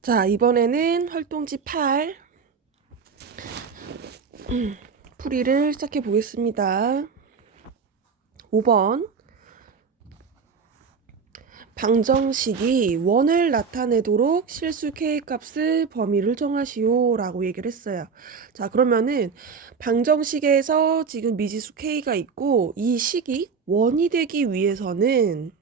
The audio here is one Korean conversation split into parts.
자, 이번에는 활동지 8 풀이를 시작해 보겠습니다. 5번 방정식이 원을 나타내도록 실수 k값의 범위를 정하시오 라고 얘기를 했어요. 자, 그러면은 방정식에서 지금 미지수 k가 있고 이 식이 원이 되기 위해서는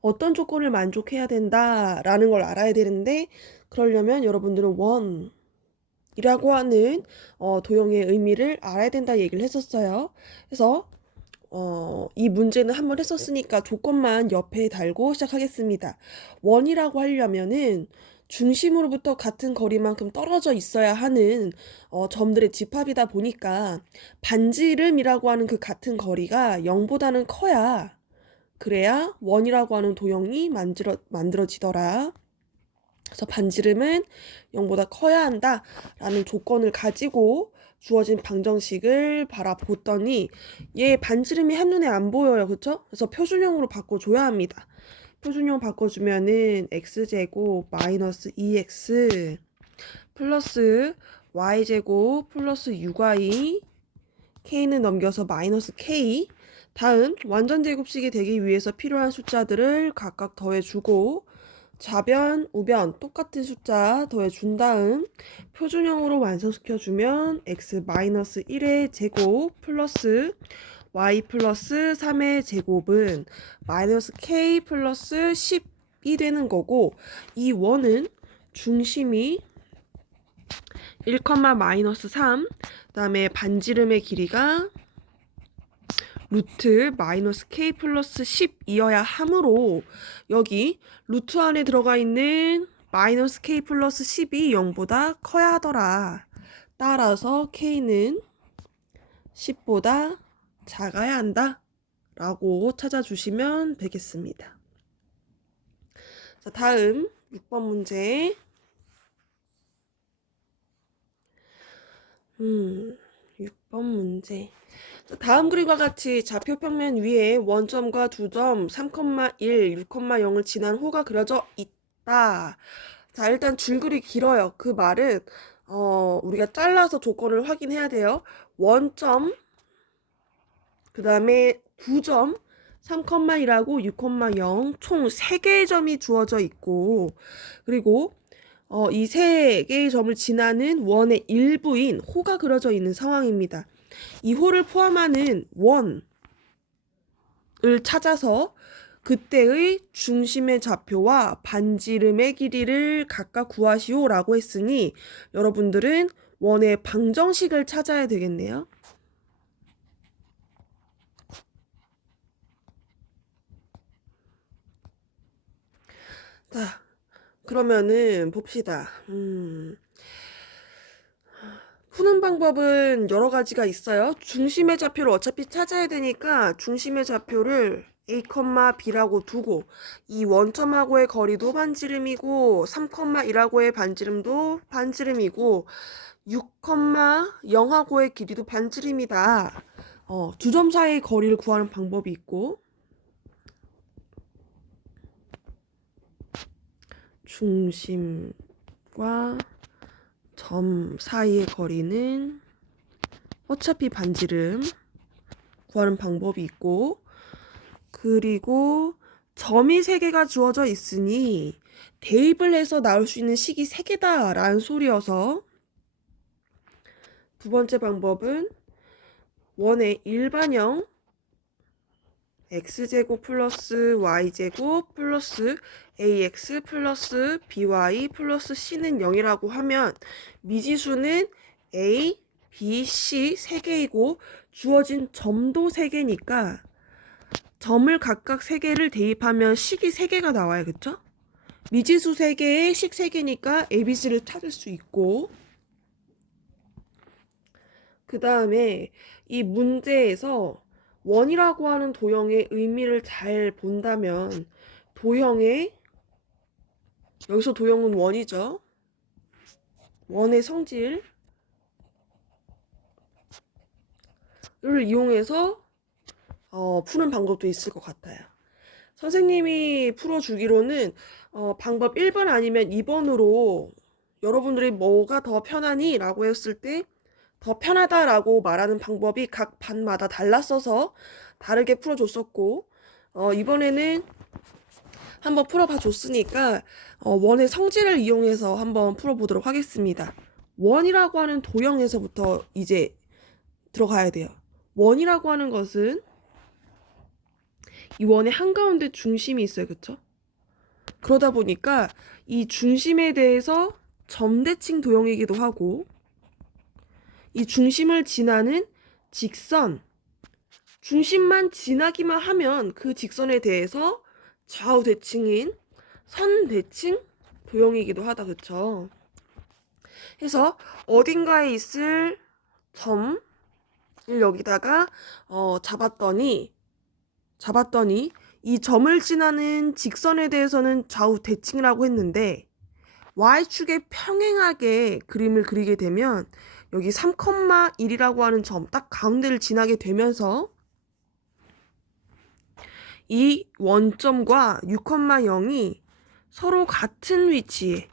어떤 조건을 만족해야 된다라는 걸 알아야 되는데, 그러려면 여러분들은 원이라고 하는 도형의 의미를 알아야 된다 얘기를 했었어요. 그래서 이 문제는 한번 했었으니까 조건만 옆에 달고 시작하겠습니다. 원이라고 하려면은 중심으로부터 같은 거리만큼 떨어져 있어야 하는 점들의 집합이다 보니까 반지름이라고 하는 그 같은 거리가 0보다는 커야, 그래야 원이라고 하는 도형이 만들어지더라. 그래서 반지름은 0보다 커야 한다라는 조건을 가지고 주어진 방정식을 바라보더니 얘 반지름이 한눈에 안 보여요. 그쵸? 그래서 표준형으로 바꿔줘야 합니다. 표준형 바꿔주면은 x제곱 마이너스 2x 플러스 y제곱 플러스 6y k는 넘겨서 마이너스 k. 다음 완전제곱식이 되기 위해서 필요한 숫자들을 각각 더해주고 좌변, 우변 똑같은 숫자 더해준 다음 표준형으로 완성시켜주면 x-1의 제곱 플러스 y 플러스 3의 제곱은 마이너스 k 플러스 10이 되는 거고, 이 원은 중심이 1, 마이너스 3, 그 다음에 반지름의 길이가 루트 마이너스 k 플러스 10이어야 하므로 여기 루트 안에 들어가 있는 마이너스 k 플러스 10이 0보다 커야 하더라. 따라서 k는 10보다 작아야 한다 라고 찾아주시면 되겠습니다. 자, 다음 6번 문제. 6번 문제. 다음 그림과 같이 좌표 평면 위에 원점과 두점 3,1, 6,0을 지난 호가 그려져 있다. 자, 일단 줄글이 길어요. 그 말은 우리가 잘라서 조건을 확인해야 돼요. 원점, 그 다음에 두점 3,1하고 6,0 총 3개의 점이 주어져 있고, 그리고 이 3개의 점을 지나는 원의 일부인 호가 그려져 있는 상황입니다. 이 호를 포함하는 원을 찾아서 그때의 중심의 좌표와 반지름의 길이를 각각 구하시오 라고 했으니 여러분들은 원의 방정식을 찾아야 되겠네요. 자, 그러면은 봅시다. 푸는 방법은 여러 가지가 있어요. 중심의 좌표를 어차피 찾아야 되니까 중심의 좌표를 A, B라고 두고 이 원점하고의 거리도 반지름이고 3,1하고의 반지름도 반지름이고 6,0하고의 길이도 반지름이다. 두 점 사이의 거리를 구하는 방법이 있고, 중심과 점 사이의 거리는 어차피 반지름 구하는 방법이 있고, 그리고 점이 3개가 주어져 있으니 대입을 해서 나올 수 있는 식이 3개다 라는 소리여서 두 번째 방법은 원의 일반형 x제곱 플러스 y제곱 플러스 ax 플러스 by 플러스 c는 0이라고 하면 미지수는 a, b, c 3개이고 주어진 점도 3개니까 점을 각각 3개를 대입하면 식이 3개가 나와요. 그쵸? 미지수 3개에 식 3개니까 ABC를 찾을 수 있고, 그 다음에 이 문제에서 원이라고 하는 도형의 의미를 잘 본다면 여기서 도형은 원이죠. 원의 성질을 이용해서 푸는 방법도 있을 것 같아요. 선생님이 풀어주기로는 방법 1번 아니면 2번으로 여러분들이 뭐가 더 편하니? 라고 했을 때 더 편하다라고 말하는 방법이 각 반마다 달랐어서 다르게 풀어줬었고, 이번에는 한번 풀어봐 줬으니까 원의 성질을 이용해서 한번 풀어보도록 하겠습니다. 원이라고 하는 도형에서부터 이제 들어가야 돼요. 원이라고 하는 것은 이 원의 한가운데 중심이 있어요. 그쵸? 그러다 보니까 이 중심에 대해서 점대칭 도형이기도 하고, 이 중심을 지나는 직선, 중심만 지나기만 하면 그 직선에 대해서 좌우 대칭인 선대칭 도형이기도 하다. 그쵸? 해서 어딘가에 있을 점을 여기다가 잡았더니 이 점을 지나는 직선에 대해서는 좌우 대칭이라고 했는데, Y축에 평행하게 그림을 그리게 되면 여기 3,1이라고 하는 점 딱 가운데를 지나게 되면서 이 원점과 6,0이 서로 같은 위치에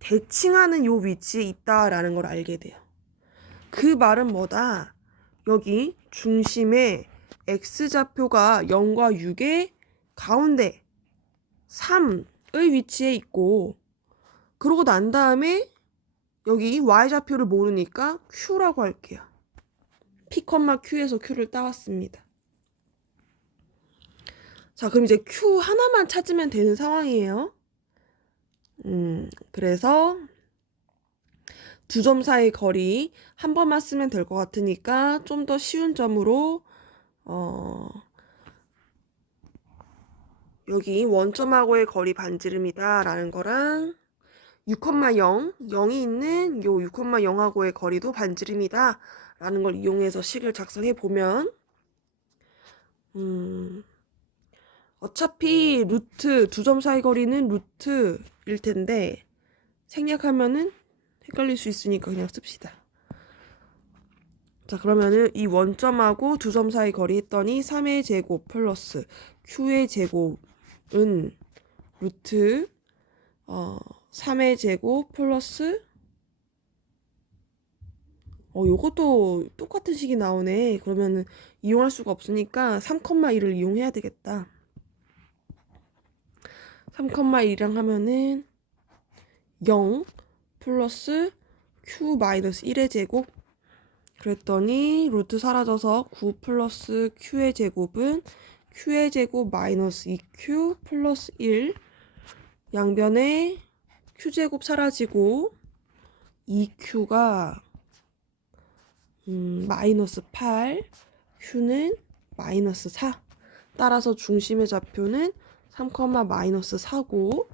대칭하는 요 위치에 있다라는 걸 알게 돼요. 그 말은 뭐다? 여기 중심에 X좌표가 0과 6의 가운데 3의 위치에 있고, 그러고 난 다음에 여기 Y좌표를 모르니까 Q라고 할게요. P, Q에서 Q를 따왔습니다. 자, 그럼 이제 Q 하나만 찾으면 되는 상황이에요. 그래서 두 점 사이 거리 한 번만 쓰면 될 것 같으니까 좀 더 쉬운 점으로 여기 원점하고의 거리 반지름이다 라는 거랑 6,0, 0이 있는 요 6,0하고의 거리도 반지름이다 라는 걸 이용해서 식을 작성해 보면 어차피 루트 두 점 사이 거리는 루트일 텐데 생략하면은 헷갈릴 수 있으니까 그냥 씁시다. 자, 그러면은 이 원점하고 두 점 사이 거리 했더니 3의 제곱 플러스 q의 제곱은 루트 3의 제곱 플러스 요것도 똑같은 식이 나오네. 그러면은 이용할 수가 없으니까 3,1을 이용해야 되겠다. 3,1이랑 하면은 0 플러스 q 마이너스 1의 제곱, 그랬더니 루트 사라져서 9 플러스 q의 제곱은 q의 제곱 마이너스 2q 플러스 1, 양변에 q제곱 사라지고 2q가 마이너스 8, q는 마이너스 4. 따라서 중심의 좌표는 3, 마이너스 4고,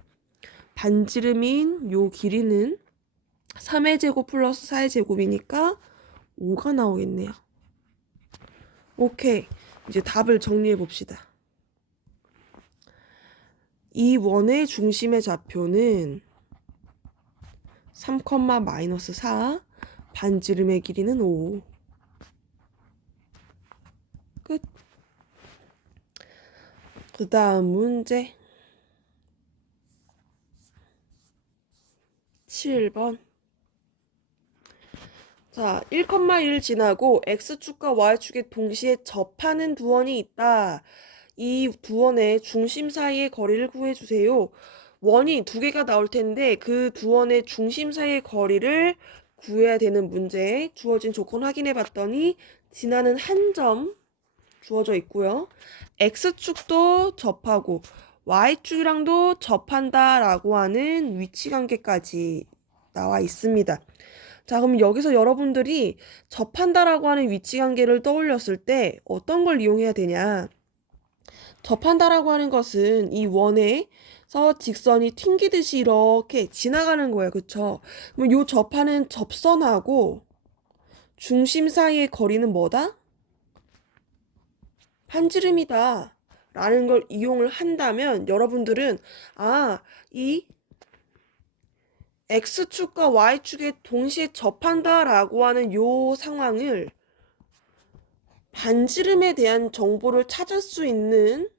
반지름인 요 길이는 3의 제곱 플러스 4의 제곱이니까 5가 나오겠네요. 오케이. 이제 답을 정리해 봅시다. 이 원의 중심의 좌표는 3, 마이너스 4, 반지름의 길이는 5. 끝. 그 다음 문제 7번. 자, 1,1 지나고 X축과 Y축에 동시에 접하는 두 원이 있다. 이 두 원의 중심 사이의 거리를 구해주세요. 원이 두 개가 나올 텐데 그 두 원의 중심 사이의 거리를 구해야 되는 문제. 주어진 조건 확인해 봤더니 지나는 한 점 주어져 있고요. X축도 접하고 Y축이랑도 접한다라고 하는 위치관계까지 나와 있습니다. 자, 그럼 여기서 여러분들이 접한다라고 하는 위치관계를 떠올렸을 때 어떤 걸 이용해야 되냐? 접한다라고 하는 것은 이 원에서 직선이 튕기듯이 이렇게 지나가는 거예요. 그쵸? 그럼 요 접하는 접선하고 중심 사이의 거리는 뭐다? 반지름이다 라는 걸 이용을 한다면 여러분들은 이 X축과 Y축에 동시에 접한다 라고 하는 요 상황을 반지름에 대한 정보를 찾을 수 있는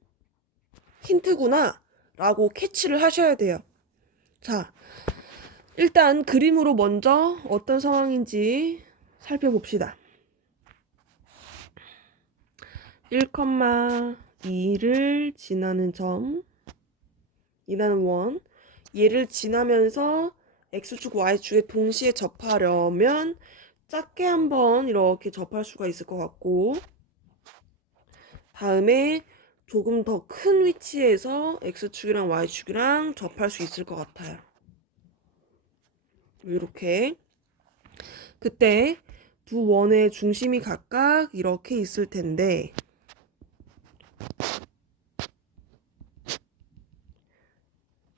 힌트구나 라고 캐치를 하셔야 돼요. 자, 일단 그림으로 먼저 어떤 상황인지 살펴봅시다. 1,2를 지나는 점, 이라는 원, 얘를 지나면서 x축, y축에 동시에 접하려면 작게 한번 이렇게 접할 수가 있을 것 같고, 다음에 조금 더 큰 위치에서 x축이랑 y축이랑 접할 수 있을 것 같아요. 이렇게. 그때 두 원의 중심이 각각 이렇게 있을 텐데,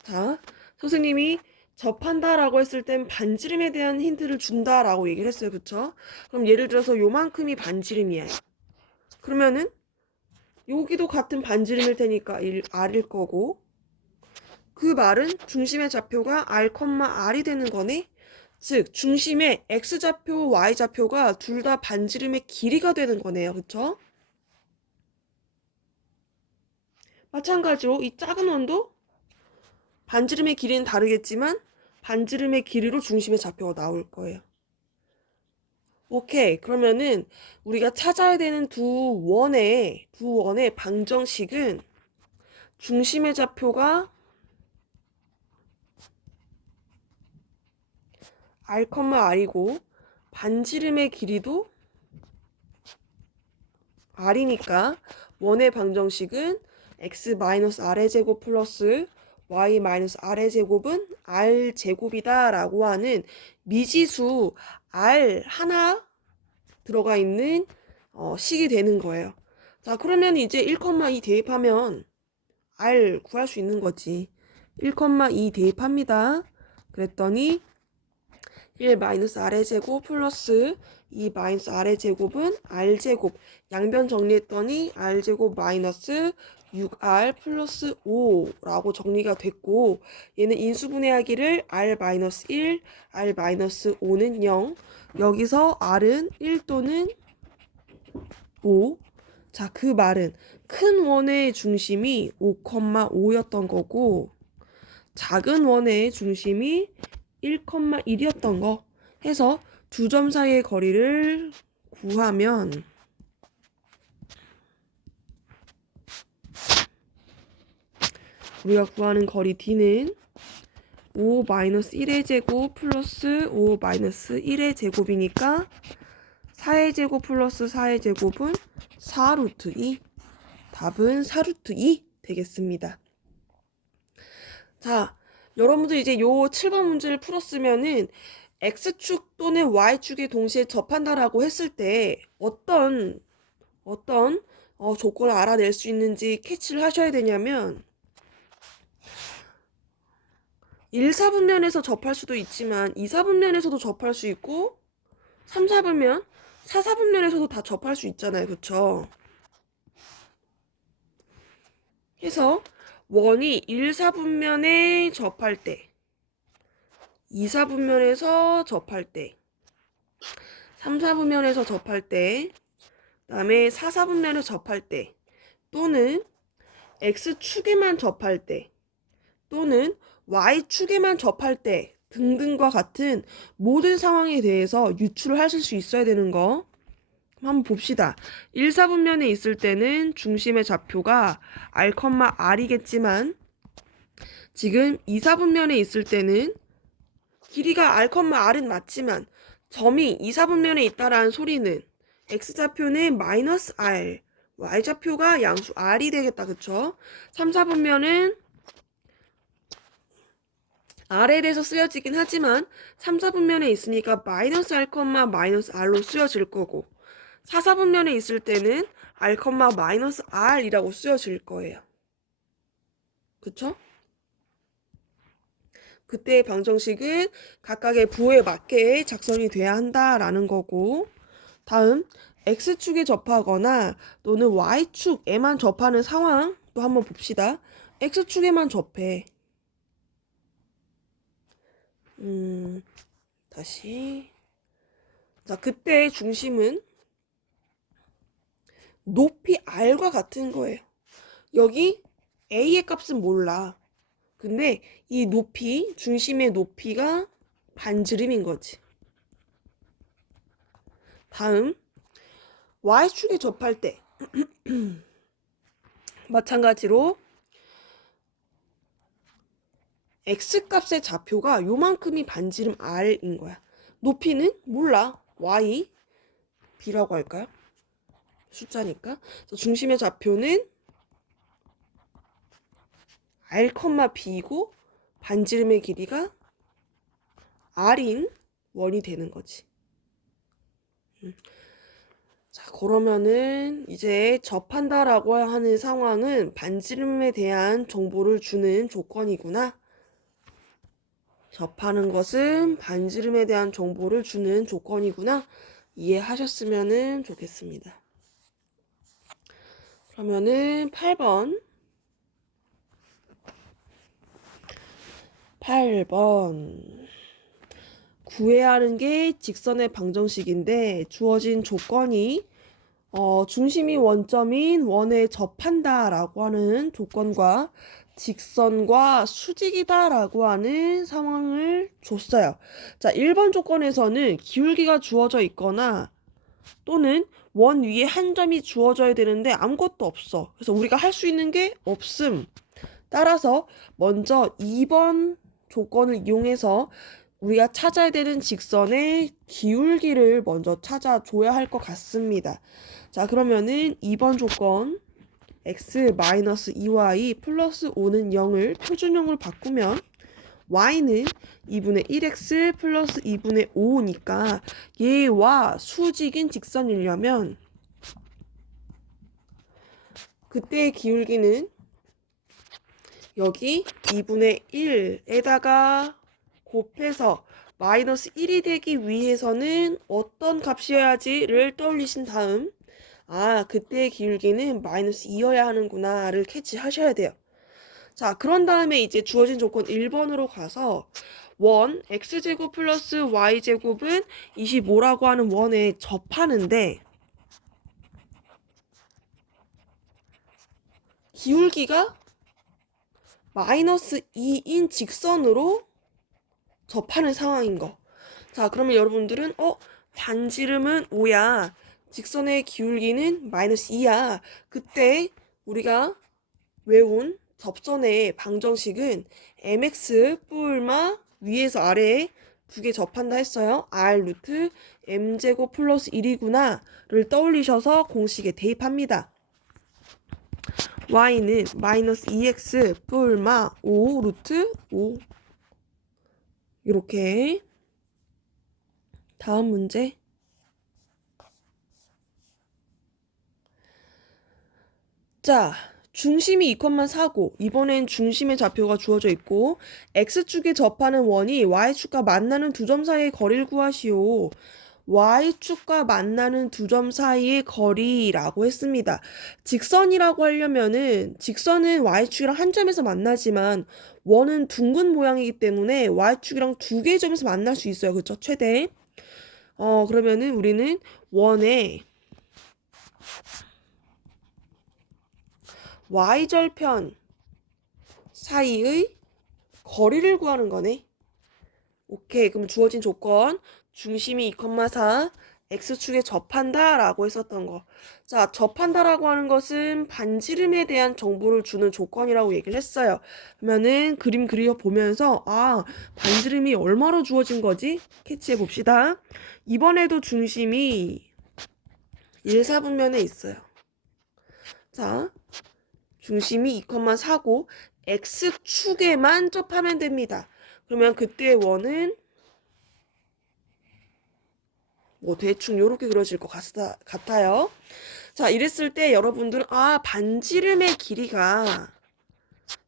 자, 선생님이 접한다라고 했을 땐 반지름에 대한 힌트를 준다라고 얘기를 했어요. 그쵸? 그럼 예를 들어서 요만큼이 반지름이야. 그러면은 여기도 같은 반지름일 테니까 R일 거고, 그 말은 중심의 좌표가 R, R이 되는 거네? 즉 중심의 X좌표, Y좌표가 둘 다 반지름의 길이가 되는 거네요. 그쵸? 마찬가지로 이 작은 원도 반지름의 길이는 다르겠지만 반지름의 길이로 중심의 좌표가 나올 거예요. 오케이. 그러면은 우리가 찾아야 되는 두 원의 방정식은 중심의 좌표가 R, R이고 반지름의 길이도 R이니까 원의 방정식은 x-r의 제곱 플러스 y-r의 제곱은 r 제곱이다 라고 하는 미지수 r 하나 들어가 있는 식이 되는 거예요. 자, 그러면 이제 1,2 대입하면 r 구할 수 있는 거지. 1,2 대입합니다. 그랬더니 1-r의 제곱 플러스 2-r의 제곱은 r제곱. 양변 정리했더니 r제곱 마이너스 6r 플러스 5라고 정리가 됐고, 얘는 인수분해하기를 r-1, r-5는 0. 여기서 r은 1 또는 5. 자, 그 말은 큰 원의 중심이 5,5였던 거고 작은 원의 중심이 1,1이었던 거 해서 두 점 사이의 거리를 구하면 우리가 구하는 거리 D는 5-1의 제곱 플러스 5-1의 제곱이니까 4의 제곱 플러스 4의 제곱은 4루트 2. 답은 4루트 2 되겠습니다. 자, 여러분들 이제 요 7번 문제를 풀었으면은 X축 또는 Y축에 동시에 접한다라고 했을 때 어떤 조건을 알아낼 수 있는지 캐치를 하셔야 되냐면 1, 4분면에서 접할 수도 있지만 2, 4분면에서도 접할 수 있고 3, 4분면, 4, 4분면에서도 다 접할 수 있잖아요. 그쵸? 해서 원이 1, 4분면에 접할 때 2, 4분면에서 접할 때 3, 4분면에서 접할 때 그 다음에 4, 4분면에 접할 때 또는 X축에만 접할 때 또는 Y축에만 접할 때 등등과 같은 모든 상황에 대해서 유추를 하실 수 있어야 되는 거 한번 봅시다. 1, 4분면에 있을 때는 중심의 좌표가 R, R이겠지만 지금 2, 4분면에 있을 때는 길이가 R, R은 맞지만 점이 2, 4분면에 있다라는 소리는 X좌표는 마이너스 R, Y좌표가 양수 R이 되겠다. 그쵸? 3, 4분면은 R에 대해서 쓰여지긴 하지만 3, 4분면에 있으니까 마이너스 R, 마이너스 R로 쓰여질 거고 4, 4분면에 있을 때는 R, 마이너스 R이라고 쓰여질 거예요. 그쵸? 그때의 방정식은 각각의 부호에 맞게 작성이 돼야 한다라는 거고 다음 X축에 접하거나 또는 Y축에만 접하는 상황 또 한번 봅시다. X축에만 접해. 다시. 자, 그때의 중심은 높이 R과 같은 거예요. 여기 A의 값은 몰라. 근데 이 높이, 중심의 높이가 반지름인 거지. 다음, Y축에 접할 때 마찬가지로 X값의 좌표가 요만큼이 반지름 R인 거야. 높이는 몰라. Y, B라고 할까요? 숫자니까. 중심의 좌표는 R, B이고 반지름의 길이가 R인 원이 되는 거지. 자, 그러면은 이제 접한다라고 하는 상황은 반지름에 대한 정보를 주는 조건이구나. 접하는 것은 반지름에 대한 정보를 주는 조건이구나. 이해하셨으면 좋겠습니다. 그러면은 8번. 구해야 하는 게 직선의 방정식인데 주어진 조건이 중심이 원점인 원에 접한다 라고 하는 조건과 직선과 수직이다 라고 하는 상황을 줬어요. 자, 1번 조건에서는 기울기가 주어져 있거나 또는 원 위에 한 점이 주어져야 되는데 아무것도 없어. 그래서 우리가 할 수 있는 게 없음. 따라서 먼저 2번 조건을 이용해서 우리가 찾아야 되는 직선의 기울기를 먼저 찾아줘야 할 것 같습니다. 자, 그러면은 2번 조건 x-2y 플러스 5는 0을 표준형으로 바꾸면 y는 2분의 1x 플러스 2분의 5니까 얘와 수직인 직선이려면 그때의 기울기는 여기 2분의 1에다가 곱해서 마이너스 1이 되기 위해서는 어떤 값이어야지를 떠올리신 다음 그때의 기울기는 마이너스 2여야 하는구나를 캐치하셔야 돼요. 자, 그런 다음에 이제 주어진 조건 1번으로 가서 원 x제곱 플러스 y제곱은 25라고 하는 원에 접하는데 기울기가 마이너스 2인 직선으로 접하는 상황인 거. 자, 그러면 여러분들은 반지름은 5야. 직선의 기울기는 마이너스 2야. 그때 우리가 외운 접선의 방정식은 mx 뿔마 위에서 아래에 두 개 접한다 했어요. r 루트 m제곱 플러스 1이구나를 떠올리셔서 공식에 대입합니다. y는 마이너스 2x 뿔마 5 루트 5 이렇게. 다음 문제. 자, 중심이 2,4고 이번엔 중심의 좌표가 주어져 있고 x축에 접하는 원이 y축과 만나는 두 점 사이의 거리를 구하시오. y축과 만나는 두 점 사이의 거리라고 했습니다. 직선이라고 하려면은 직선은 y축이랑 한 점에서 만나지만 원은 둥근 모양이기 때문에 y축이랑 두 개의 점에서 만날 수 있어요. 그쵸? 최대. 그러면은 우리는 원의 y절편 사이의 거리를 구하는 거네. 오케이. 그럼 주어진 조건 중심이 2,4 x축에 접한다 라고 했었던 거. 자, 접한다 라고 하는 것은 반지름에 대한 정보를 주는 조건이라고 얘기를 했어요. 그러면은 그림 그려보면서 반지름이 얼마로 주어진 거지? 캐치해 봅시다. 이번에도 중심이 1, 4분면에 있어요. 자, 중심이 2,4고 x축에만 접하면 됩니다. 그러면 그때의 원은 뭐 대충 이렇게 그려질 것 같아요. 자, 이랬을 때 여러분들은 반지름의 길이가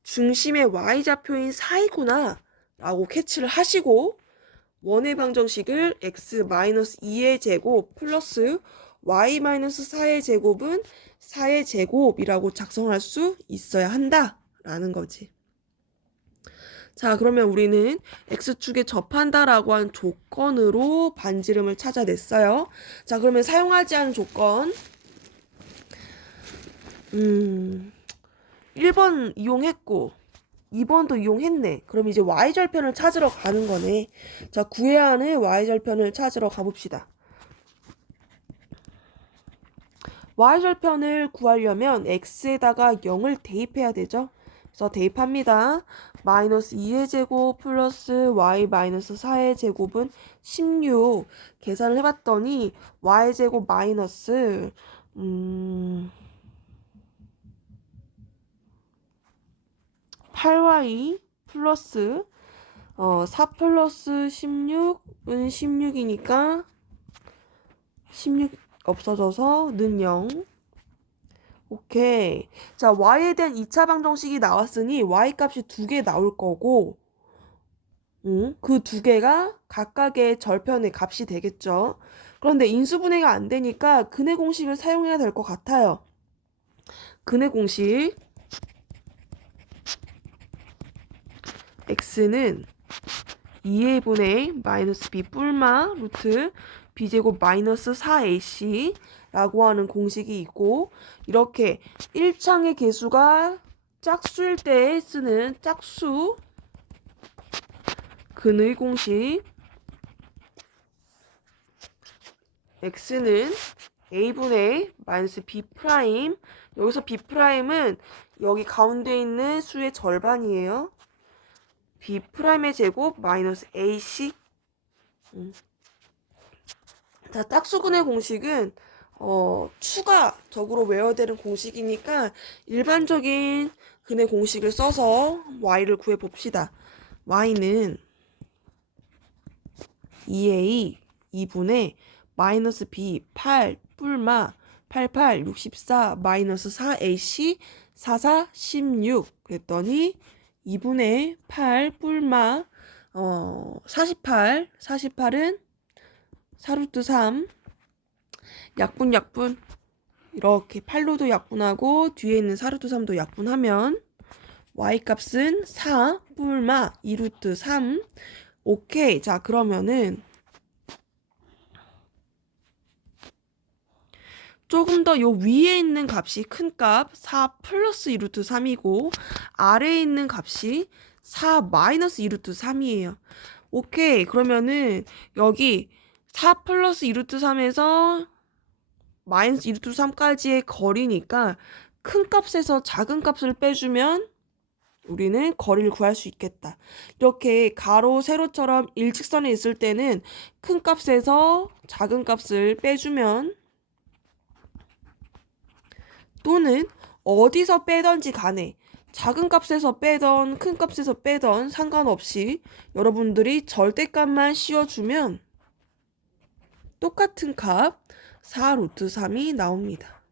중심의 y좌표인 4이구나 라고 캐치를 하시고 원의 방정식을 x-2의 제곱 플러스 y-4의 제곱은 4의 제곱이라고 작성할 수 있어야 한다 라는 거지. 자, 그러면 우리는 x축에 접한다라고 한 조건으로 반지름을 찾아냈어요. 자, 그러면 사용하지 않은 조건 1번 이용했고 2번도 이용했네. 그럼 이제 y절편을 찾으러 가는 거네. 자, 구해야 하는 y절편을 찾으러 가봅시다. y절편을 구하려면 x에다가 0을 대입해야 되죠. 그래서 대입합니다. 마이너스 2의 제곱 플러스 y 마이너스 4의 제곱은 16. 계산을 해봤더니 y 제곱 마이너스 8y 플러스 4 플러스 16은 16이니까 16 없어져서 는 0. 오케이. 자, y에 대한 2차 방정식이 나왔으니 y 값이 2개 나올 거고 그 2개가 각각의 절편의 값이 되겠죠. 그런데 인수분해가 안 되니까 근해 공식을 사용해야 될 것 같아요. 근해 공식 x는 2a 분의 마이너스 b 뿔마 루트 b제곱 마이너스 4ac 라고 하는 공식이 있고, 이렇게 1창의 개수가 짝수일 때 쓰는 짝수 근의 공식 x는 a분의 마이너스 b 프라임, 여기서 b 프라임은 여기 가운데 있는 수의 절반이에요. b 프라임의 제곱 마이너스 ac. 자, 짝수근의 공식은 추가적으로 외워야 되는 공식이니까 일반적인 근의 공식을 써서 y를 구해 봅시다. y는 2a 2분의 마이너스 b 8 뿔마 88 64 마이너스 4ac 44 16 그랬더니 2분의 8 뿔마 48은 4루트 3 약분 이렇게 8로도 약분하고 뒤에 있는 4루트 3도 약분하면 y값은 4 뿔마 2루트 3. 오케이. 자, 그러면은 조금 더 요 위에 있는 값이 큰 값 4 플러스 2루트 3이고 아래에 있는 값이 4 마이너스 2루트 3이에요. 오케이. 그러면은 여기 4 플러스 2루트 3에서 마이너스 2루트 3까지의 거리니까 큰 값에서 작은 값을 빼주면 우리는 거리를 구할 수 있겠다. 이렇게 가로, 세로처럼 일직선에 있을 때는 큰 값에서 작은 값을 빼주면, 또는 어디서 빼던지 간에 작은 값에서 빼던 큰 값에서 빼던 상관없이 여러분들이 절대값만 씌워주면 똑같은 값 4루트 3이 나옵니다.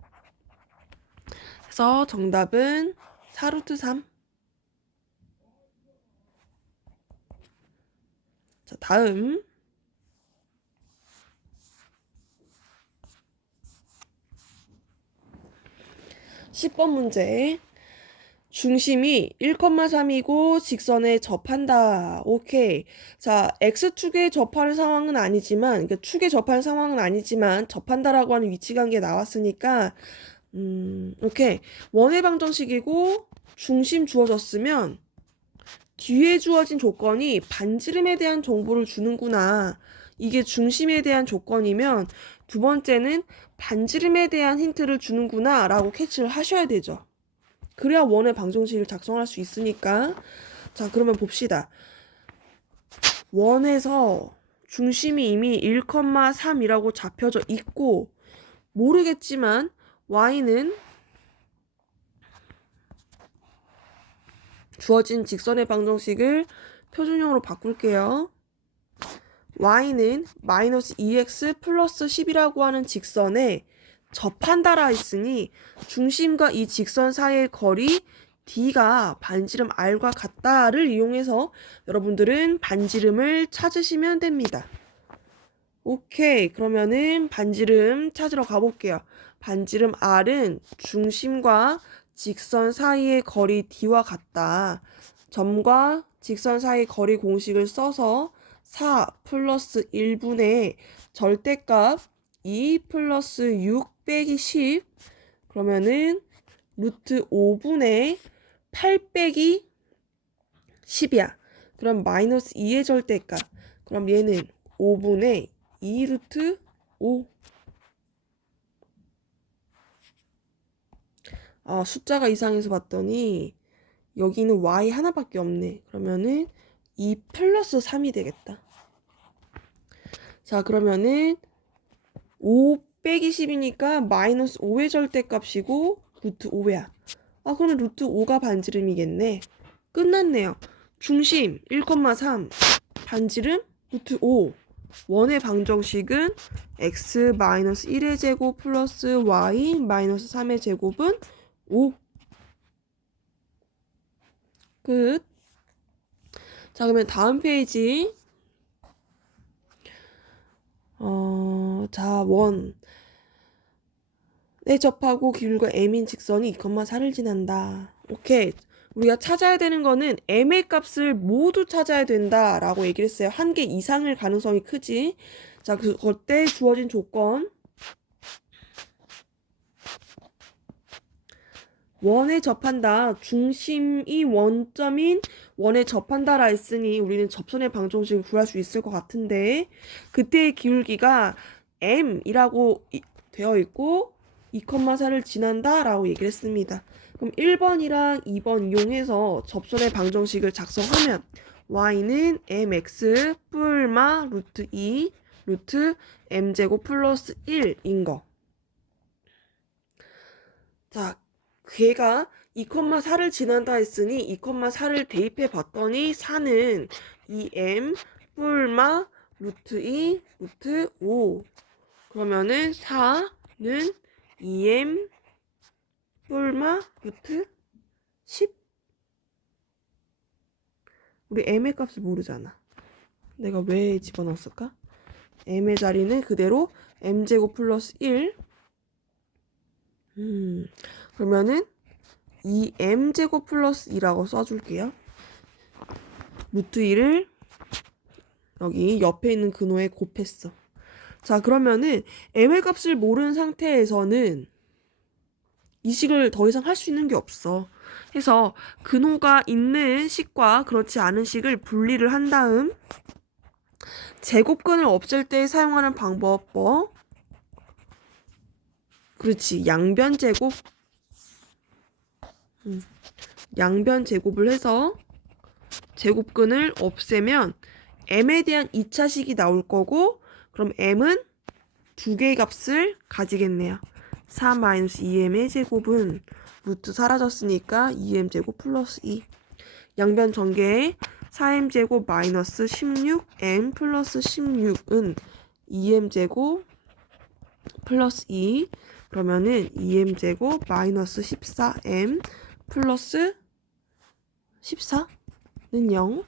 그래서 정답은 4루트 3. 자, 다음 10번 문제. 중심이 1,3이고 직선에 접한다. 오케이. 자, x축에 접하는 상황은 아니지만, 그러니까 축에 접하는 상황은 아니지만 접한다라고 하는 위치관계 나왔으니까 오케이. 원의 방정식이고 중심 주어졌으면 뒤에 주어진 조건이 반지름에 대한 정보를 주는구나. 이게 중심에 대한 조건이면 두 번째는 반지름에 대한 힌트를 주는구나 라고 캐치를 하셔야 되죠. 그래야 원의 방정식을 작성할 수 있으니까. 자, 그러면 봅시다. 원에서 중심이 이미 1,3이라고 잡혀져 있고 모르겠지만 y는 주어진 직선의 방정식을 표준형으로 바꿀게요. y는 마이너스 2x 플러스 10이라고 하는 직선에 접한다라 했으니 중심과 이 직선 사이의 거리 d가 반지름 r과 같다를 이용해서 여러분들은 반지름을 찾으시면 됩니다. 오케이. 그러면은 반지름 찾으러 가볼게요. 반지름 r은 중심과 직선 사이의 거리 d와 같다. 점과 직선 사이 거리 공식을 써서 4 플러스 1분의 절대값 2 플러스 6 빼기 10 그러면은 루트 5분의 8 빼기 10이야. 그럼 마이너스 2의 절대값. 그럼 얘는 5분의 2 루트 5. 아, 숫자가 이상해서 봤더니 여기는 y 하나밖에 없네. 그러면은 2 플러스 3이 되겠다. 자, 그러면은 5 빼기 10이니까 마이너스 5의 절대값이고 루트 5야. 아, 그러면 루트 5가 반지름이겠네. 끝났네요. 중심 1,3, 반지름 루트 5. 원의 방정식은 x 마이너스 1의 제곱 플러스 y 마이너스 3의 제곱은 5. 끝. 자, 그러면 다음 페이지. 자, 원에 접하고 기울과 m인 직선이 2,4를 지난다. 오케이. 우리가 찾아야 되는 거는 m의 값을 모두 찾아야 된다라고 얘기를 했어요. 한 개 이상일 가능성이 크지. 자, 그때 주어진 조건. 원에 접한다. 중심이 원점인 원에 접한다라 했으니 우리는 접선의 방정식을 구할 수 있을 것 같은데 그때의 기울기가 m이라고 되어 있고 2,4를 지난다 라고 얘기를 했습니다. 그럼 1번이랑 2번 이용해서 접선의 방정식을 작성하면 y는 mx 뿔마 루트 2 루트 m제곱 플러스 1인 거. 자, 걔가 2,4를 지난다 했으니 2,4를 대입해 봤더니 4는 2m 뿔마 루트 2 루트 5. 그러면은 4는 2m 뿔마 루트 10. 우리 m의 값을 모르잖아. 내가 왜 집어넣었을까? m의 자리는 그대로 m제곱 플러스 1. 그러면은 2m제곱 플러스 2라고 써줄게요. 루트 2를 여기 옆에 있는 근호에 곱했어. 자, 그러면은 m의 값을 모르는 상태에서는 이 식을 더 이상 할 수 있는 게 없어. 해서 근호가 있는 식과 그렇지 않은 식을 분리를 한 다음 제곱근을 없앨 때 사용하는 방법 그렇지. 양변 제곱. 양변 제곱을 해서 제곱근을 없애면 m에 대한 2차식이 나올 거고 그럼 m은 두 개의 값을 가지겠네요. 4-2m의 제곱은 루트 사라졌으니까 2m 제곱 플러스 2. 양변 전개에 4m 제곱 마이너스 16m 플러스 16은 2m 제곱 플러스 2. 그러면은 2m 제곱 마이너스 14m 플러스 14는 0.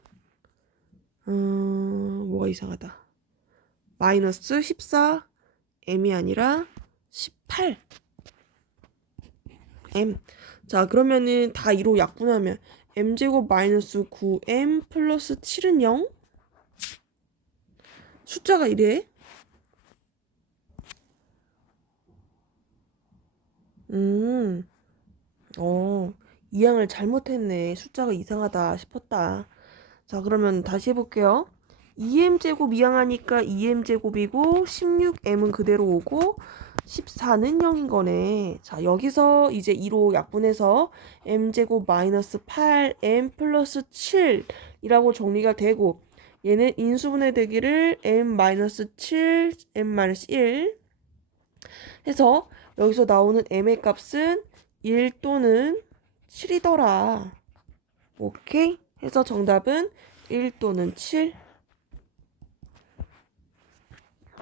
뭐가 이상하다. 마이너스 14m이 아니라 18m. 자, 그러면은 다 2로 약분하면 m제곱 마이너스 9m 플러스 7은 0. 숫자가 이래. 이항을 잘못했네. 숫자가 이상하다 싶었다. 자, 그러면 다시 해볼게요. 2m제곱 이항하니까 2m제곱이고 16m은 그대로 오고 14는 0인 거네. 자, 여기서 이제 2로 약분해서 m제곱 마이너스 8m 플러스 7이라고 정리가 되고 얘는 인수분해 되기를 m-7, m-1 해서 여기서 나오는 m의 값은 1 또는 7이더라. 오케이? 해서 정답은 1 또는 7.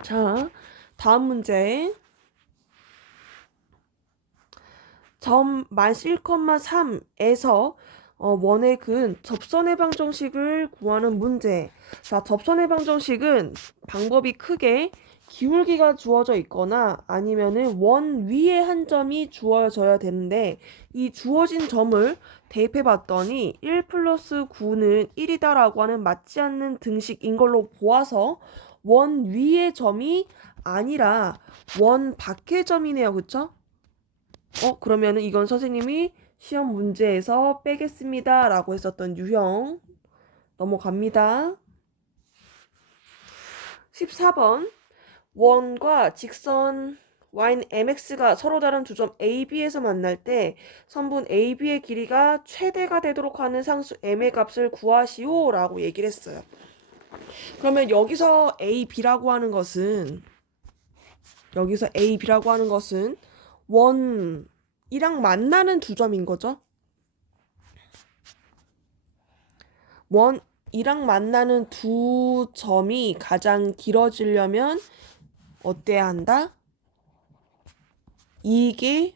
자, 다음 문제. 점 -1,3에서 원의 근 접선의 방정식을 구하는 문제. 자, 접선의 방정식은 방법이 크게 기울기가 주어져 있거나 아니면은 원 위에 한 점이 주어져야 되는데 이 주어진 점을 대입해 봤더니 1 플러스 9는 1이다 라고 하는 맞지 않는 등식인 걸로 보아서 원 위의 점이 아니라 원 밖의 점이네요. 그쵸? 그러면은 이건 선생님이 시험 문제에서 빼겠습니다 라고 했었던 유형 넘어갑니다. 14번 원과 직선 y는 mx가 서로 다른 두 점 AB에서 만날 때 선분 AB의 길이가 최대가 되도록 하는 상수 m의 값을 구하시오 라고 얘기를 했어요. 그러면 여기서 AB라고 하는 것은 원이랑 만나는 두 점인 거죠. 원이랑 만나는 두 점이 가장 길어지려면 어때야 한다? 이게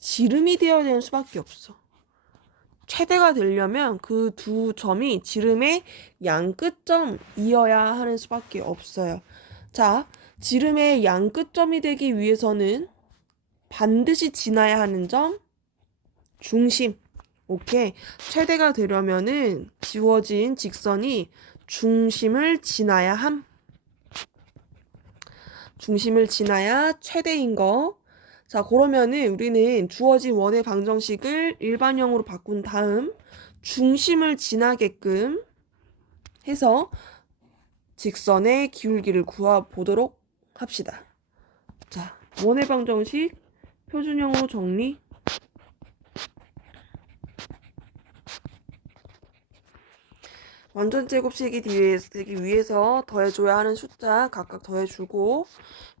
지름이 되어야 되는 수밖에 없어. 최대가 되려면 그 두 점이 지름의 양끝점이어야 하는 수밖에 없어요. 자, 지름의 양끝점이 되기 위해서는 반드시 지나야 하는 점, 중심. 오케이. 최대가 되려면은 지워진 직선이 중심을 지나야 함. 중심을 지나야 최대인 거. 자, 그러면은 우리는 주어진 원의 방정식을 일반형으로 바꾼 다음 중심을 지나게끔 해서 직선의 기울기를 구해보도록 합시다. 자, 원의 방정식 표준형으로 정리. 완전 제곱식이 되기 위해서 더해줘야 하는 숫자 각각 더해주고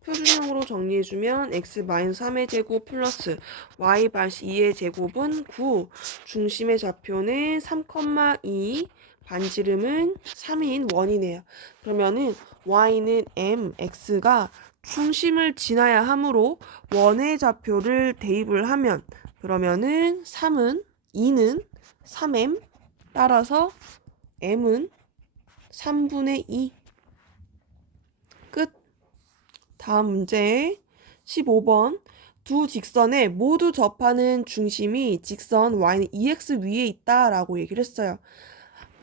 표준형으로 정리해주면 x-3의 제곱 플러스 y-2의 제곱은 9, 중심의 좌표는 3,2, 반지름은 3인 원이네요. 그러면은 y는 m, x가 중심을 지나야 하므로 원의 좌표를 대입을 하면 그러면은 3은 2는 3m 따라서 m은 3분의 2. 끝. 다음 문제 15번. 두 직선에 모두 접하는 중심이 직선 y는 2x 위에 있다 라고 얘기를 했어요.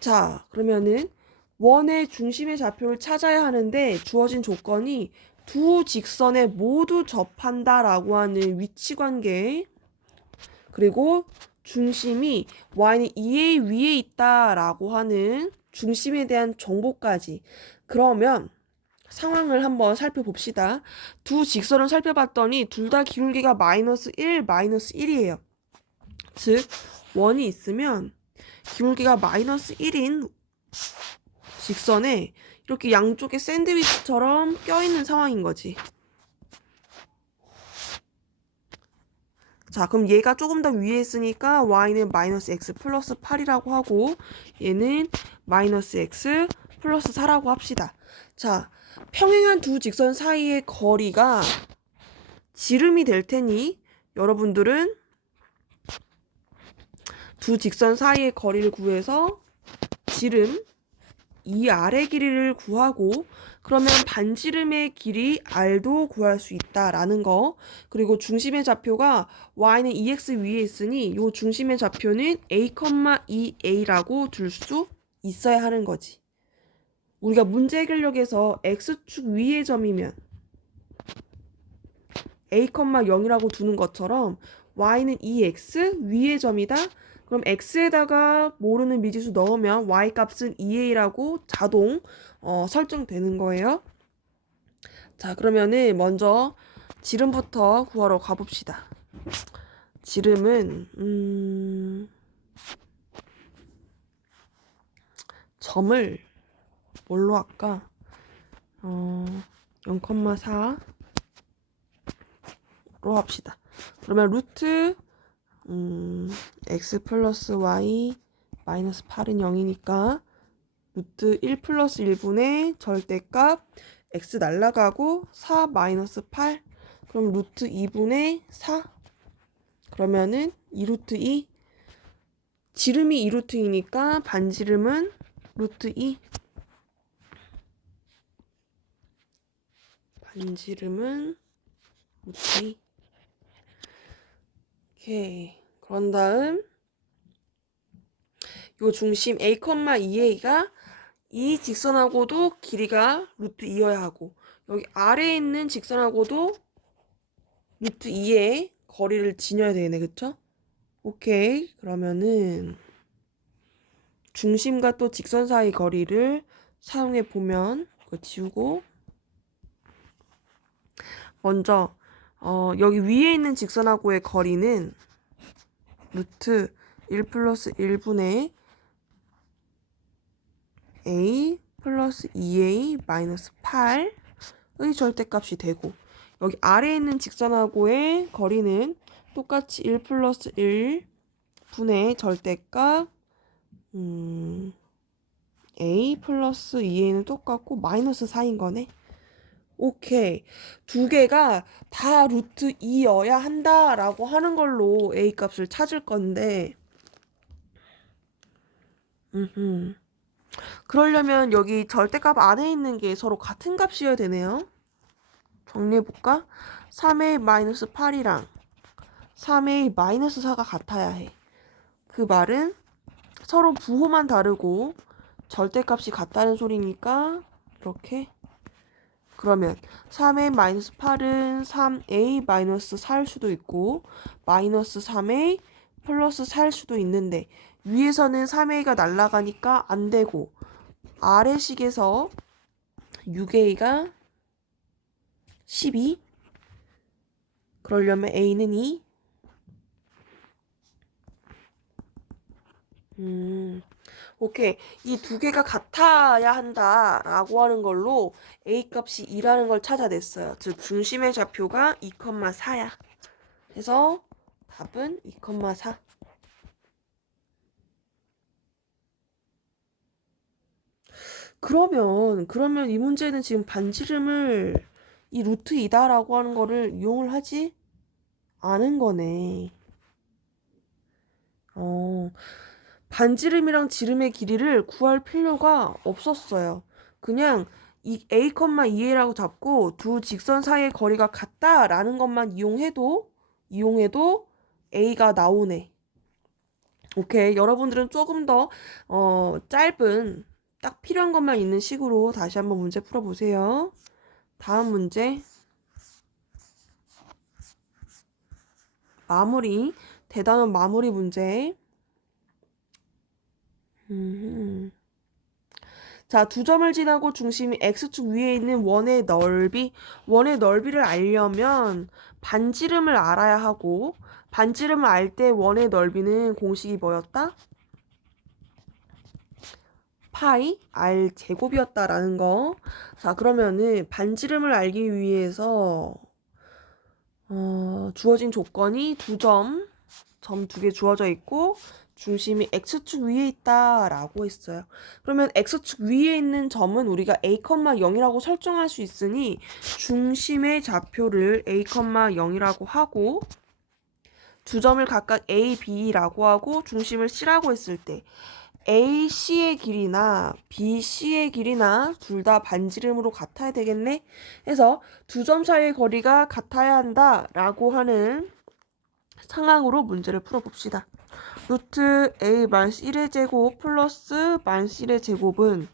자, 그러면은 원의 중심의 좌표를 찾아야 하는데 주어진 조건이 두 직선에 모두 접한다 라고 하는 위치관계, 그리고 중심이 y는 2a 위에 있다 라고 하는 중심에 대한 정보까지. 그러면 상황을 한번 살펴봅시다. 두 직선을 살펴봤더니 둘 다 기울기가 마이너스 1, 마이너스 1이에요. 즉 원이 있으면 기울기가 마이너스 1인 직선에 이렇게 양쪽에 샌드위치처럼 껴있는 상황인 거지. 자, 그럼 얘가 조금 더 위에 있으니까 y는 마이너스 x 플러스 8이라고 하고 얘는 마이너스 x 플러스 4라고 합시다. 자, 평행한 두 직선 사이의 거리가 지름이 될 테니 여러분들은 두 직선 사이의 거리를 구해서 지름 이 아래 길이를 구하고 그러면 반지름의 길이 r도 구할 수 있다라는 거. 그리고 중심의 좌표가 y는 2x 위에 있으니 이 중심의 좌표는 a,2a라고 둘 수 있어야 하는 거지. 우리가 문제 해결력에서 x축 위의 점이면 a,0이라고 두는 것처럼 y는 2x 위의 점이다. 그럼 x에다가 모르는 미지수 넣으면 y 값은 2a라고 자동 설정되는 거예요. 자, 그러면은 먼저 지름부터 구하러 가봅시다. 지름은 점을 뭘로 할까? 0,4로 합시다. 그러면 루트 x 플러스 y 마이너스 8은 0이니까 루트 1 플러스 1분의 절대값 x 날라가고 4 마이너스 8, 그럼 루트 2분의 4, 그러면은 2루트 2, 지름이 2루트이니까 반지름은 루트 2, 반지름은 루트 2. 오케이. 그런 다음 요 중심 a,2a가 이 직선하고도 길이가 루트 2여야 하고 여기 아래에 있는 직선하고도 루트 2의 거리를 지녀야 되네, 그쵸? 오케이. 그러면은 중심과 또 직선 사이 거리를 사용해 보면 그거 지우고 먼저 여기 위에 있는 직선하고의 거리는 루트 1 플러스 1분의 a 플러스 2a 마이너스 8의 절대값이 되고 여기 아래에 있는 직선하고의 거리는 똑같이 1 플러스 1분의 절대값 a 플러스 2a는 똑같고 마이너스 4인 거네. 오케이. 두 개가 다 루트 2여야 한다라고 하는 걸로 a 값을 찾을 건데 그러려면 여기 절대값 안에 있는 게 서로 같은 값이어야 되네요. 정리해볼까? 3a 마이너스 8이랑 3a 마이너스 4가 같아야 해. 그 말은 서로 부호만 다르고 절대값이 같다는 소리니까 이렇게 그러면 3a 마이너스 8은 3a 마이너스 4일 수도 있고 마이너스 3a 플러스 4일 수도 있는데 위에서는 3a가 날아가니까 안 되고 아래식에서 6a가 12 그러려면 a는 2 오케이. 이 두 개가 같아야 한다라고 하는 걸로 a 값이 2라는 걸 찾아냈어요. 즉 중심의 좌표가 2,4야. 그래서 답은 2,4. 그러면 이 문제는 지금 반지름을 이 루트 2다라고 하는 거를 이용을 하지 않은 거네. 반지름이랑 지름의 길이를 구할 필요가 없었어요. 그냥 이 a, 2a라고 잡고 두 직선 사이의 거리가 같다라는 것만 이용해도 a가 나오네. 오케이. 여러분들은 조금 더 짧은 딱 필요한 것만 있는 식으로 다시 한번 문제 풀어보세요. 다음 문제. 마무리. 대단한 마무리 문제. 자, 두 점을 지나고 중심이 x축 위에 있는 원의 넓이를 알려면 반지름을 알아야 하고 반지름을 알 때 원의 넓이는 공식이 뭐였다? 파이 r 제곱이었다라는 거. 자, 그러면은 반지름을 알기 위해서 주어진 조건이 점 두 개 주어져 있고 중심이 x축 위에 있다라고 했어요. 그러면 x축 위에 있는 점은 우리가 a, 0이라고 설정할 수 있으니 중심의 좌표를 a, 0이라고 하고 두 점을 각각 a, b라고 하고 중심을 c라고 했을 때 AC의 길이나 BC의 길이나 둘 다 반지름으로 같아야 되겠네? 해서 두 점 사이의 거리가 같아야 한다라고 하는 상황으로 문제를 풀어봅시다. 루트 A 마이너스 1의 제곱 플러스 마이너스 1의 제곱은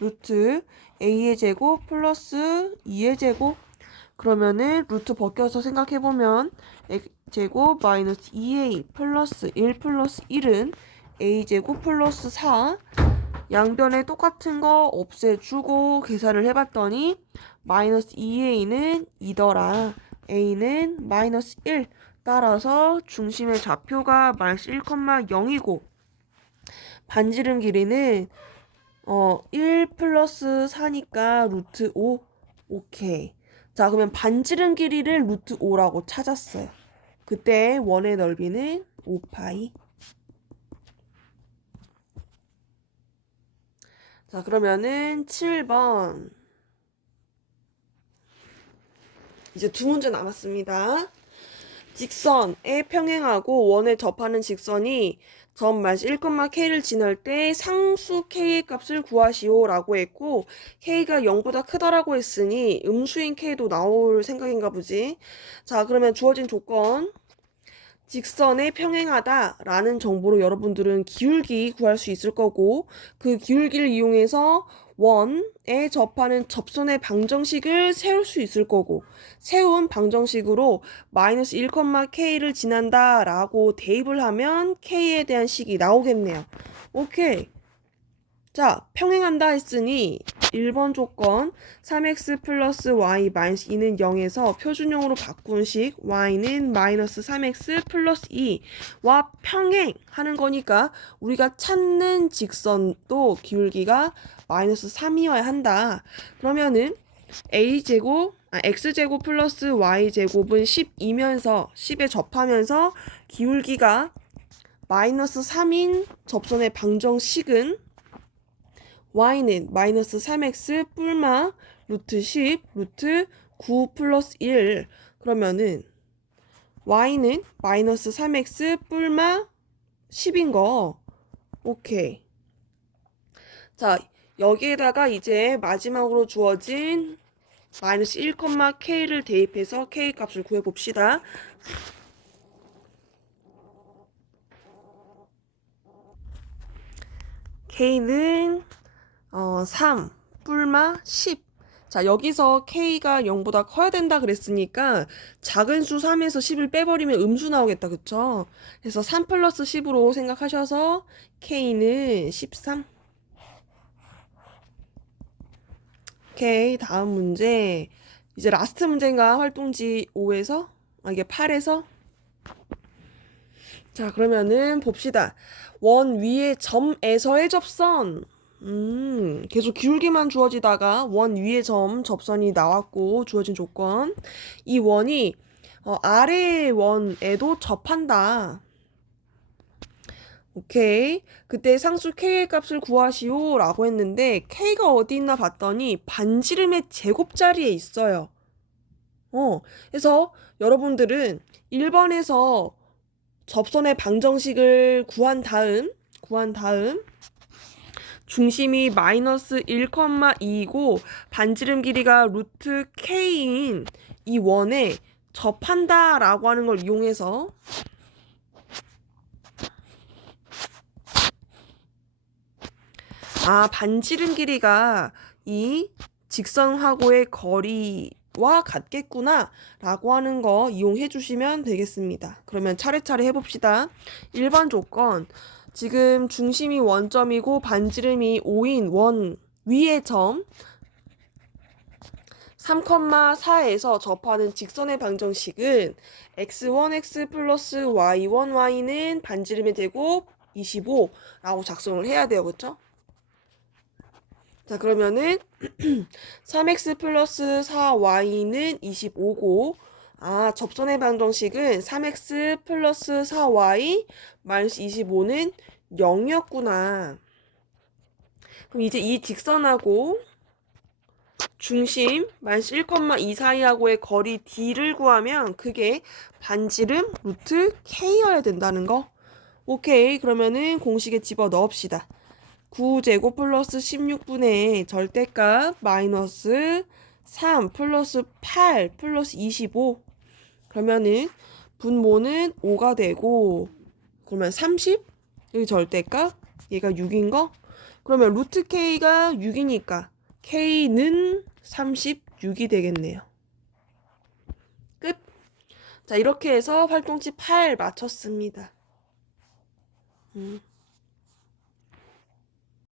루트 A의 제곱 플러스 2의 제곱 그러면은 루트 벗겨서 생각해보면 제곱 마이너스 2A 플러스 1 플러스 1은 a제곱 플러스 4 양변에 똑같은 거 없애주고 계산을 해봤더니 마이너스 2a는 2더라 a는 마이너스 1 따라서 중심의 좌표가 마이너스 1,0이고 반지름 길이는 1 플러스 4니까 루트 5 오케이. 자 그러면 반지름 길이를 루트 5라고 찾았어요. 그때 원의 넓이는 5파이. 자, 그러면은 7번. 이제 두 문제 남았습니다. 직선에 평행하고 원에 접하는 직선이 점 마이너스 1,k를 지날 때 상수 k의 값을 구하시오 라고 했고 k가 0보다 크다라고 했으니 음수인 k도 나올 생각인가 보지. 자, 그러면 주어진 조건 직선에 평행하다라는 정보로 여러분들은 기울기 구할 수 있을 거고 그 기울기를 이용해서 원에 접하는 접선의 방정식을 세울 수 있을 거고, 세운 방정식으로 마이너스 1,k를 지난다 라고 대입을 하면 k에 대한 식이 나오겠네요. 오케이. 자, 평행한다 했으니 1번 조건 3x 플러스 y 마이너스 2는 0에서 표준형으로 바꾼 식 y는 마이너스 3x 플러스 2와 평행하는 거니까 우리가 찾는 직선도 기울기가 마이너스 3이어야 한다. 그러면은 x제곱 플러스 y제곱은 10이면서 10에 접하면서 기울기가 마이너스 3인 접선의 방정식은 y는 마이너스 3x 뿔마 루트 10 루트 9 플러스 1 그러면은 y는 마이너스 3x 뿔마 10인 거. 오케이. 자, 여기에다가 이제 마지막으로 주어진 마이너스 1,k를 대입해서 k 값을 구해봅시다. k는 3 뿔마 10. 자, 여기서 k가 0보다 커야 된다 그랬으니까 작은 수 3에서 10을 빼버리면 음수 나오겠다. 그쵸? 그래서 3 플러스 10으로 생각하셔서 k는 13. 오케이. 다음 문제. 이제 라스트 문제인가? 활동지 5에서? 이게 8에서? 자, 그러면은 봅시다. 원 위의 점에서의 접선. 계속 기울기만 주어지다가 원 위의 점 접선이 나왔고 주어진 조건. 이 원이 아래의 원에도 접한다. 오케이. 그때 상수 k의 값을 구하시오 라고 했는데 k가 어디 있나 봤더니 반지름의 제곱자리에 있어요. 그래서 여러분들은 1번에서 접선의 방정식을 구한 다음 중심이 마이너스 1,2이고 반지름 길이가 루트 k인 이 원에 접한다 라고 하는 걸 이용해서 반지름 길이가 이 직선하고의 거리와 같겠구나 라고 하는 거 이용해 주시면 되겠습니다. 그러면 차례차례 해봅시다. 1번 조건. 지금 중심이 원점이고 반지름이 5인 원 위의 점 3,4에서 접하는 직선의 방정식은 x1x 플러스 y1y는 반지름의 제곱 25라고 작성을 해야 돼요. 그쵸? 자, 그러면은 3x 플러스 4y는 25고 접선의 방정식은 3x 플러스 4y 마이너스 25는 0이었구나. 그럼 이제 이 직선하고 중심 마이너스 1,2 사이하고의 거리 d를 구하면 그게 반지름 루트 k여야 된다는 거. 오케이. 그러면은 공식에 집어 넣읍시다. 9제곱 플러스 16분의 절대값 마이너스 3 플러스 8 플러스 25. 그러면은 분모는 5가 되고 그러면 30? 여기 절대값 얘가 6인 거. 그러면 루트 k가 6이니까 k는 36이 되겠네요. 끝. 자, 이렇게 해서 활동지 8 마쳤습니다.